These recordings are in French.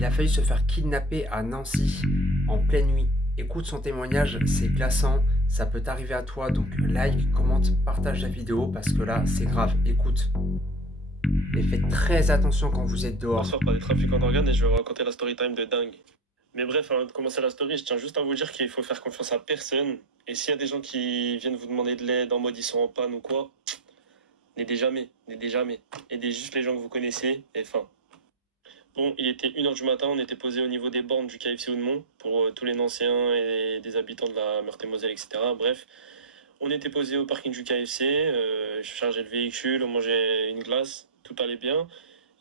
Il a failli se faire kidnapper à Nancy en pleine nuit. Écoute son témoignage, c'est glaçant, ça peut t'arriver à toi, donc like, commente, partage la vidéo parce que là c'est grave, écoute. Et faites très attention quand vous êtes dehors. Bonsoir par des trafiquants d'organes et je vais vous raconter la story time de dingue. Mais bref, avant de commencer la story, je tiens juste à vous dire qu'il faut faire confiance à personne. Et s'il y a des gens qui viennent vous demander de l'aide en mode ils sont en panne ou quoi, n'aidez jamais, n'aidez jamais. Aidez juste les gens que vous connaissez et fin. Bon, il était 1h du matin, on était posé au niveau des bornes du KFC Oudemont pour tous les Nancéens et des habitants de la Meurthe-et-Moselle, etc. Bref, on était posé au parking du KFC, je chargeais le véhicule, on mangeait une glace, tout allait bien.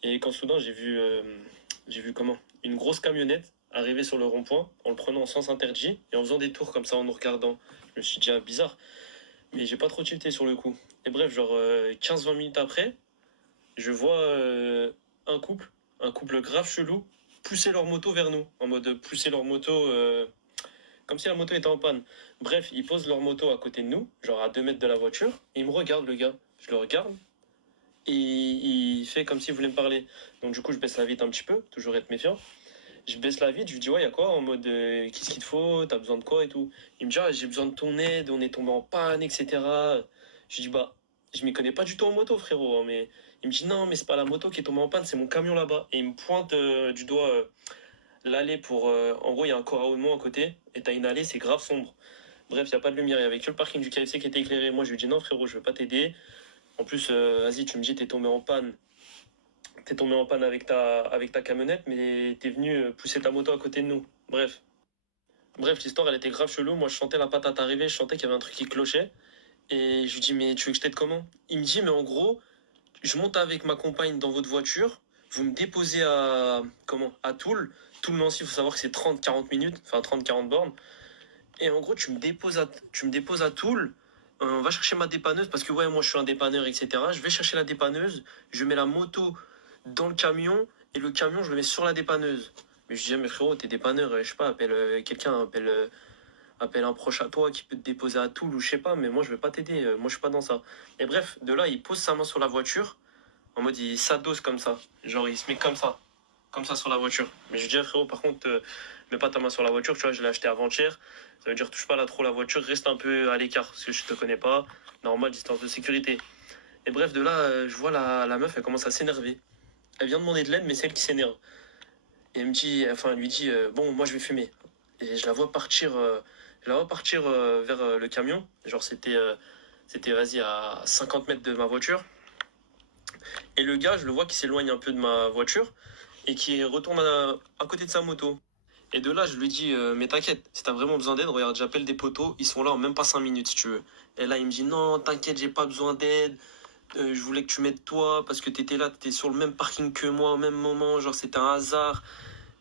Et quand soudain j'ai vu comment une grosse camionnette arriver sur le rond-point en le prenant en sens interdit et en faisant des tours comme ça en nous regardant. Je me suis dit, ah, bizarre, mais j'ai pas trop tilté sur le coup. Et bref, genre 15-20 minutes après, je vois un couple grave chelou, pousser leur moto vers nous, en mode pousser leur moto comme si la moto était en panne. Bref, ils posent leur moto à côté de nous, genre à 2 mètres de la voiture, et il me regarde le gars. Je le regarde, et il fait comme s'il voulait me parler. Donc du coup, je baisse la vitre un petit peu, toujours être méfiant. Je baisse la vitre, je lui dis, ouais, y a quoi en mode, qu'est-ce qu'il te faut, t'as besoin de quoi et tout. Il me dit, ah, j'ai besoin de ton aide, on est tombé en panne, etc. Je lui dis, bah, je m'y connais pas du tout en moto, frérot, hein, mais il me dit, non, mais c'est pas la moto qui est tombée en panne, c'est mon camion là-bas. Et il me pointe du doigt l'allée pour. En gros, il y a un corps à Audemont à côté, et t'as une allée, c'est grave sombre. Bref, il n'y a pas de lumière, il y avait que le parking du KFC qui était éclairé. Moi, je lui dis, non, frérot, je veux pas t'aider. En plus, vas-y, tu me dis, t'es tombé en panne. T'es tombé en panne avec ta camionnette, mais t'es venu pousser ta moto à côté de nous. Bref. Bref, l'histoire, elle était grave chelou. Moi, je sentais la patate arriver, je sentais qu'il y avait un truc qui clochait. Et je lui dis, mais tu veux que je t'aide comment? Il me dit, mais en gros, je monte avec ma compagne dans votre voiture. Vous me déposez à. Comment? À Toul. Toul Nancy, il faut savoir que c'est 30-40 minutes. Enfin, 30-40 bornes. Et en gros, tu me déposes à Toul. On va chercher ma dépanneuse parce que, ouais, moi, je suis un dépanneur, etc. Je vais chercher la dépanneuse. Je mets la moto dans le camion et le camion, je le mets sur la dépanneuse. Mais je dis, mais frérot, t'es dépanneur, je sais pas, appelle quelqu'un, appelle un proche à toi qui peut te déposer à Toul ou je sais pas, mais moi, je vais pas t'aider. Moi, je suis pas dans ça. Et bref, de là, il pose sa main sur la voiture. En mode, il s'adosse comme ça. Genre, il se met comme ça sur la voiture. Mais je lui dis, ah, frérot, par contre, mets pas ta main sur la voiture, tu vois, je l'ai acheté avant-hier. Ça veut dire, touche pas là trop la voiture, reste un peu à l'écart, parce que je te connais pas. Normal, distance de sécurité. Et bref, de là, je vois la meuf, elle commence à s'énerver. Elle vient demander de l'aide, mais c'est elle qui s'énerve. Et elle me dit, enfin, elle lui dit, bon, moi, je vais fumer. Et je la vois partir vers le camion. Genre, c'était, vas-y, à 50 mètres de ma voiture. Et le gars, je le vois qui s'éloigne un peu de ma voiture et qui retourne à côté de sa moto. Et de là, je lui dis, mais t'inquiète, si t'as vraiment besoin d'aide, regarde, j'appelle des potos, ils sont là en même pas 5 minutes si tu veux. Et là, il me dit, non, t'inquiète, j'ai pas besoin d'aide, je voulais que tu m'aides toi, parce que t'étais là, t'étais sur le même parking que moi au même moment, genre c'était un hasard,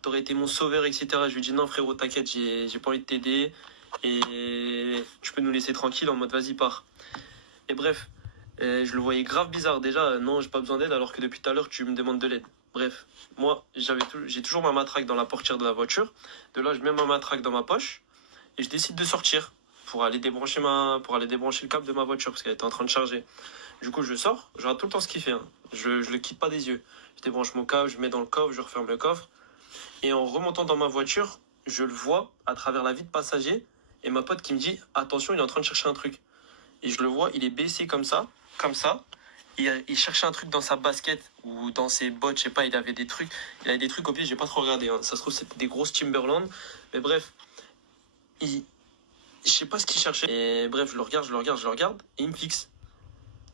t'aurais été mon sauveur, etc. Je lui dis, non, frérot, t'inquiète, j'ai pas envie de t'aider, et tu peux nous laisser tranquille en mode, vas-y, pars. Et bref, je le voyais grave bizarre. Déjà, non, j'ai pas besoin d'aide alors que depuis tout à l'heure, tu me demandes de l'aide. Bref, moi, j'ai toujours ma matraque dans la portière de la voiture. De là, je mets ma matraque dans ma poche et je décide de sortir pour aller débrancher le câble de ma voiture parce qu'elle était en train de charger. Du coup, je sors, je regarde tout le temps ce qu'il fait, hein. Je le quitte pas des yeux. Je débranche mon câble, je mets dans le coffre, je referme le coffre. Et en remontant dans ma voiture, je le vois à travers la vitre passager et ma pote qui me dit, attention, il est en train de chercher un truc. Et je le vois, il est baissé comme ça, comme ça. Il cherchait un truc dans sa basket ou dans ses bottes, je sais pas, il avait des trucs. Il avait des trucs au pied, j'ai pas trop regardé, hein. Ça se trouve, c'était des grosses Timberland. Mais bref, je sais pas ce qu'il cherchait. Et bref, je le regarde, et il me fixe.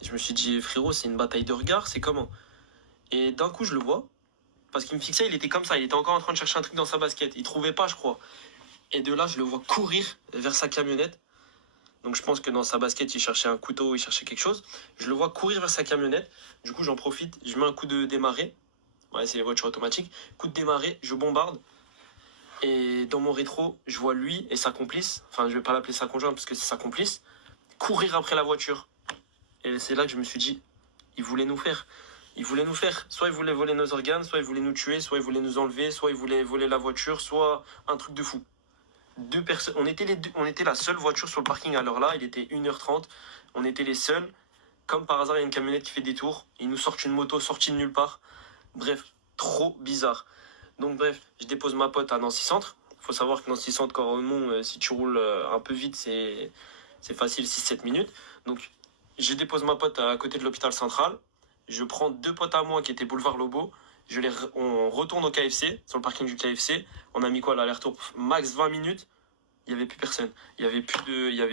Et je me suis dit, frérot, c'est une bataille de regard, c'est comment? Et d'un coup, je le vois, parce qu'il me fixait, il était comme ça, il était encore en train de chercher un truc dans sa basket. Il trouvait pas, je crois. Et de là, je le vois courir vers sa camionnette. Donc je pense que dans sa basket, il cherchait un couteau, il cherchait quelque chose. Je le vois courir vers sa camionnette. Du coup, j'en profite. Je mets un coup de démarrer. Ouais, c'est les voitures automatiques. Coup de démarrer, je bombarde. Et dans mon rétro, je vois lui et sa complice. Enfin, je vais pas l'appeler sa conjointe parce que c'est sa complice. Courir après la voiture. Et c'est là que je me suis dit, il voulait nous faire. Il voulait nous faire. Soit il voulait voler nos organes, soit il voulait nous tuer, soit il voulait nous enlever, soit il voulait voler la voiture, soit un truc de fou. Deux personnes, on était la seule voiture sur le parking à l'heure là, il était 1h30, on était les seuls. Comme par hasard, il y a une camionnette qui fait des tours, ils nous sortent une moto sortie de nulle part. Bref, trop bizarre. Donc bref, je dépose ma pote à Nancy Centre. Faut savoir que Nancy Centre, Coromont, si tu roules un peu vite, c'est facile, 6-7 minutes. Donc je dépose ma pote à côté de l'hôpital central. Je prends deux potes à moi qui étaient boulevard Lobo. On retourne au KFC, sur le parking du KFC. On a mis quoi, l'aller-retour max 20 minutes. Il n'y avait plus personne. Il y avait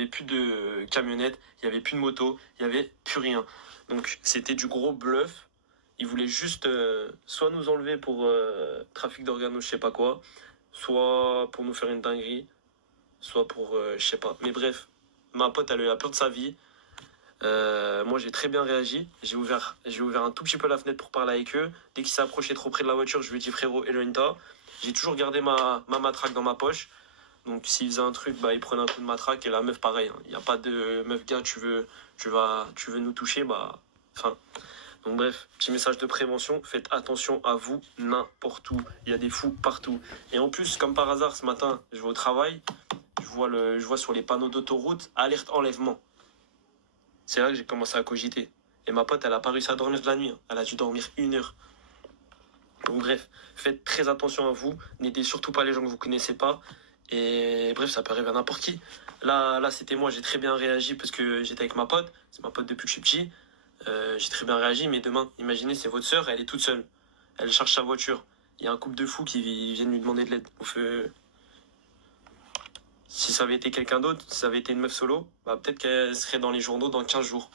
plus de camionnettes, il n'y avait plus de moto, il n'y avait plus rien. Donc c'était du gros bluff. Ils voulaient juste soit nous enlever pour trafic d'organes ou je sais pas quoi, soit pour nous faire une dinguerie, soit pour je sais pas. Mais bref, ma pote elle a eu la peur de sa vie. Moi j'ai très bien réagi. J'ai ouvert un tout petit peu la fenêtre pour parler avec eux. Dès qu'ils s'approchaient trop près de la voiture, je lui ai dit frérot, éloigne-toi. J'ai toujours gardé ma matraque dans ma poche. Donc s'il faisait un truc, bah il prenait un coup de matraque et la meuf pareil. Il n'y a pas de meuf gars, tu veux nous toucher, bah. Enfin. Donc bref, petit message de prévention, faites attention à vous n'importe où. Il y a des fous partout. Et en plus, comme par hasard, ce matin, je vais au travail, je vois sur les panneaux d'autoroute, alerte enlèvement. C'est là que j'ai commencé à cogiter. Et ma pote, elle a pas réussi à dormir de la nuit. Elle a dû dormir 1 heure. Donc bref, faites très attention à vous. N'aidez surtout pas les gens que vous connaissez pas. Et bref, ça peut arriver à n'importe qui. Là, c'était moi, j'ai très bien réagi parce que j'étais avec ma pote. C'est ma pote depuis que je suis petit. J'ai très bien réagi, mais demain, imaginez, c'est votre sœur, elle est toute seule. Elle cherche sa voiture. Il y a un couple de fous qui viennent lui demander de l'aide. Si ça avait été quelqu'un d'autre, si ça avait été une meuf solo, bah peut-être qu'elle serait dans les journaux dans 15 jours.